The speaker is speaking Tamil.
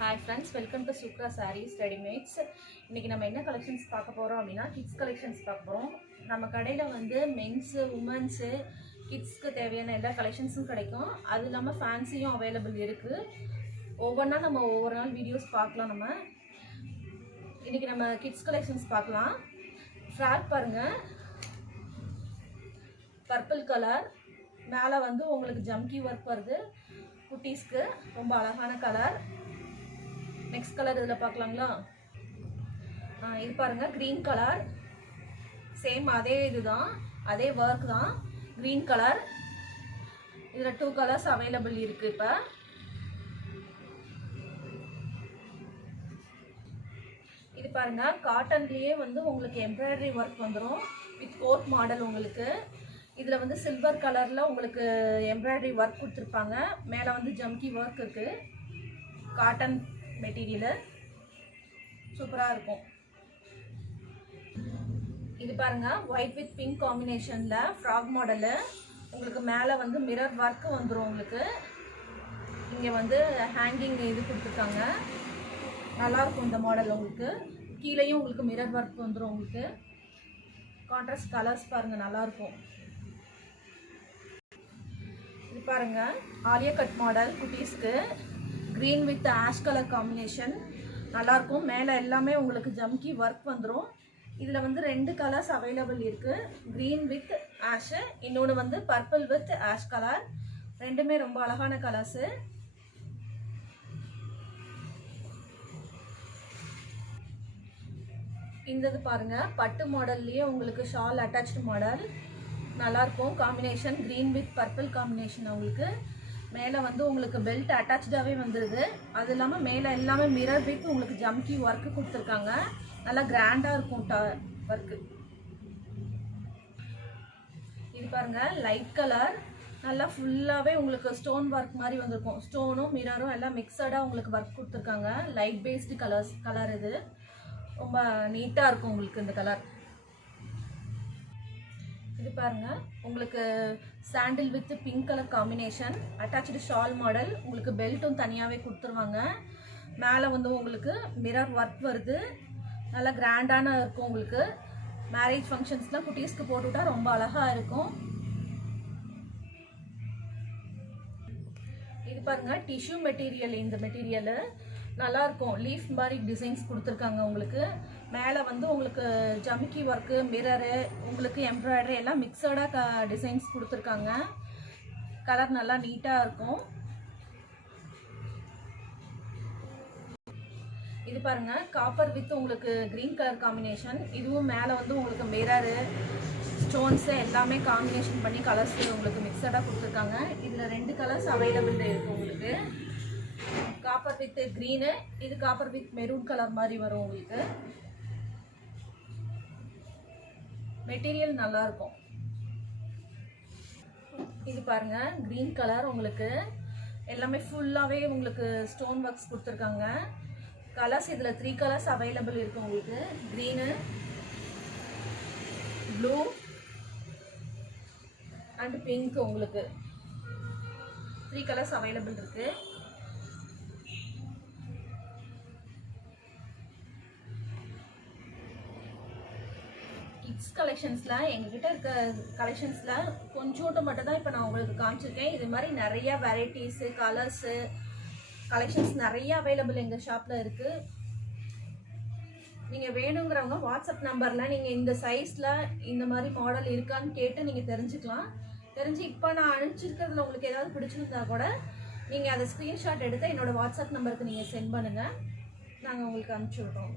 Hi friends, welcome to Sukra Sarees Readymades. இன்னைக்கு நம்ம என்ன கலெக்ஷன்ஸ் பார்க்க போறோம் அப்படினா கிட்ஸ் கலெக்ஷன்ஸ் பார்க்க போறோம். நம்ம கடையில வந்து மென்ஸ், உமன்ஸ், கிட்ஸ்க்கு தேவையான எல்லா கலெக்ஷன்ஸும் கிடைக்கும். அது இல்லாம ஃபேன்சியும் அவேலபிள் இருக்கு. ஒவ்வொன்றா நம்ம ஒவ்வொரு நாள் வீடியோஸ் பார்க்கலாம். நம்ம இன்னைக்கு நம்ம கிட்ஸ் கலெக்ஷன்ஸ் பார்க்கலாம். ஃப்ராக் பாருங்க, பர்பிள் கலர், மேலே வந்து உங்களுக்கு ஜம்கி ஒர்க் வருது. குட்டீஸ்க்கு ரொம்ப அழகான கலர். நெக்ஸ்ட் கலர் இதில் பார்க்கலாங்களா? இது பாருங்கள், க்ரீன் கலர். சேம் அதே இதுதான், அதே ஒர்க் தான். Green colour. இதில் 2 கலர்ஸ் அவைலபிள் இருக்குது. இப்போ இது பாருங்கள், காட்டன்லேயே வந்து உங்களுக்கு எம்ப்ராய்டரி ஒர்க் வந்துடும் வித் கோட் மாடல். உங்களுக்கு இதில் வந்து சில்வர் கலரில் உங்களுக்கு எம்ப்ராய்டரி ஒர்க் கொடுத்துருப்பாங்க. மேலே வந்து ஜம்கி ஒர்க் இருக்குது. காட்டன் மெட்டீரியலு சூப்பராக இருக்கும். இது பாருங்கள், ஒயிட் வித் பிங்க் காம்பினேஷனில் ஃப்ராக் மாடலு. உங்களுக்கு மேலே வந்து மிரர் ஒர்க்கு வந்துடும். உங்களுக்கு இங்கே வந்து ஹேங்கிங் இது கொடுத்துருக்காங்க. நல்லாயிருக்கும் இந்த மாடல். உங்களுக்கு கீழேயும் உங்களுக்கு மிரர் ஒர்க் வந்துடும். உங்களுக்கு கான்ட்ராஸ்ட் கலர்ஸ் பாருங்கள், நல்லாயிருக்கும். இது பாருங்கள், ஆலியா கட் மாடல் குட்டீஸ்க்கு. Green with ash colour combination நல்லாயிருக்கும். மேலே எல்லாமே உங்களுக்கு ஜம்கி ஒர்க் வந்துடும். இதில் வந்து 2 கலர்ஸ் அவைலபிள் இருக்குது. க்ரீன் வித் ஆஷு, இன்னொன்று வந்து பர்பிள் வித் ஆஷ் கலர். ரெண்டுமே ரொம்ப அழகான கலர்ஸு. இந்த இது பாருங்கள், பட்டு மாடல்லையே உங்களுக்கு ஷால் அட்டாச்டு மாடல். நல்லாயிருக்கும் combination. Green with purple combination. உங்களுக்கு மேலே வந்து உங்களுக்கு பெல்ட் அட்டாச்சாகவே வந்துடுது. அது இல்லாமல் மேலே எல்லாமே மிரர் வித் உங்களுக்கு ஜம்கி ஒர்க்கு கொடுத்துருக்காங்க. நல்லா கிராண்டாக இருக்கும் ஒர்க்கு. இது பாருங்கள், லைட் கலர். நல்லா ஃபுல்லாகவே உங்களுக்கு ஸ்டோன் ஒர்க் மாதிரி வந்திருக்கும். ஸ்டோனும் மிரரும் எல்லாம் மிக்சடாக உங்களுக்கு ஒர்க் கொடுத்துருக்காங்க. Light based colour. இது ரொம்ப நீட்டாக இருக்கும் உங்களுக்கு இந்த கலர். இது பாருங்கள், உங்களுக்கு sandal with pink colour combination. Attach shawl model. உங்களுக்கு பெல்ட்டும் தனியாகவே கொடுத்துருவாங்க. மேலே வந்து உங்களுக்கு மிரர் ஒர்க் வருது. நல்லா கிராண்டான இருக்கும். உங்களுக்கு மேரேஜ் ஃபங்க்ஷன்ஸ்லாம் குட்டீஸ்க்கு போட்டுவிட்டா ரொம்ப அழகாக இருக்கும். இது பாருங்கள், டிஷ்யூ மெட்டீரியல். இந்த மெட்டீரியலு நல்லாயிருக்கும். லீஃப் மாதிரி டிசைன்ஸ் கொடுத்துருக்காங்க. உங்களுக்கு மேலே வந்து உங்களுக்கு ஜம்கி ஒர்க்கு, மிரரு, உங்களுக்கு எம்ப்ராய்டரி எல்லாம் மிக்சடாக டிசைன்ஸ் கொடுத்துருக்காங்க. கலர் நல்லா நீட்டாக இருக்கும். இது பாருங்கள், காப்பர் வித் உங்களுக்கு க்ரீன் கலர் காம்பினேஷன். இதுவும் மேலே வந்து உங்களுக்கு மிரரு, ஸ்டோன்ஸு எல்லாமே காம்பினேஷன் பண்ணி கலர்ஸ் உங்களுக்கு மிக்சடாக கொடுத்துருக்காங்க. இதில் 2 கலர்ஸ் அவைலபிள் இருக்குது. உங்களுக்கு காப்பர் வித் க்ரீனு, இது காப்பர் வித் மெரூன் கலர் மாதிரி வரும். உங்களுக்கு மெட்டீரியல் நல்லாயிருக்கும். இது பாருங்கள், க்ரீன் கலர். உங்களுக்கு எல்லாமே ஃபுல்லாகவே உங்களுக்கு ஸ்டோன் ஒர்க்ஸ் கொடுத்துருக்காங்க. கலர்ஸ் இதில் 3 கலர்ஸ் அவைலபிள் இருக்குது. உங்களுக்கு க்ரீனு, ப்ளூ அண்ட் பிங்க். உங்களுக்கு 3 கலர்ஸ் அவைலபிள் இருக்குது. கிட்ஸ் கலெக்ஷன்ஸில் எங்ககிட்ட இருக்க கலெக்ஷன்ஸில் கொஞ்சோண்டு மட்டும் தான் இப்போ நான் உங்களுக்கு காமிச்சிருக்கேன். இது மாதிரி நிறையா வெரைட்டிஸு, கலர்ஸு, கலெக்ஷன்ஸ் நிறைய அவைலபிள் எங்கள் ஷாப்பில் இருக்குது. நீங்கள் வேணுங்கிறவங்க வாட்ஸ்அப் நம்பரில் நீங்கள் இந்த சைஸில் இந்த மாதிரி மாடல் இருக்கான்னு கேட்டு நீங்கள் தெரிஞ்சுக்கலாம். இப்போ நான் அனுப்பிச்சிருக்கிறதுல உங்களுக்கு ஏதாவது பிடிச்சிருந்தா கூட நீங்கள் அதை ஸ்க்ரீன்ஷாட் எடுத்து என்னோடய வாட்ஸ்அப் நம்பருக்கு நீங்கள் சென்ட் பண்ணுங்கள். நாங்கள் உங்களுக்கு அனுப்பிச்சி விட்றோம்.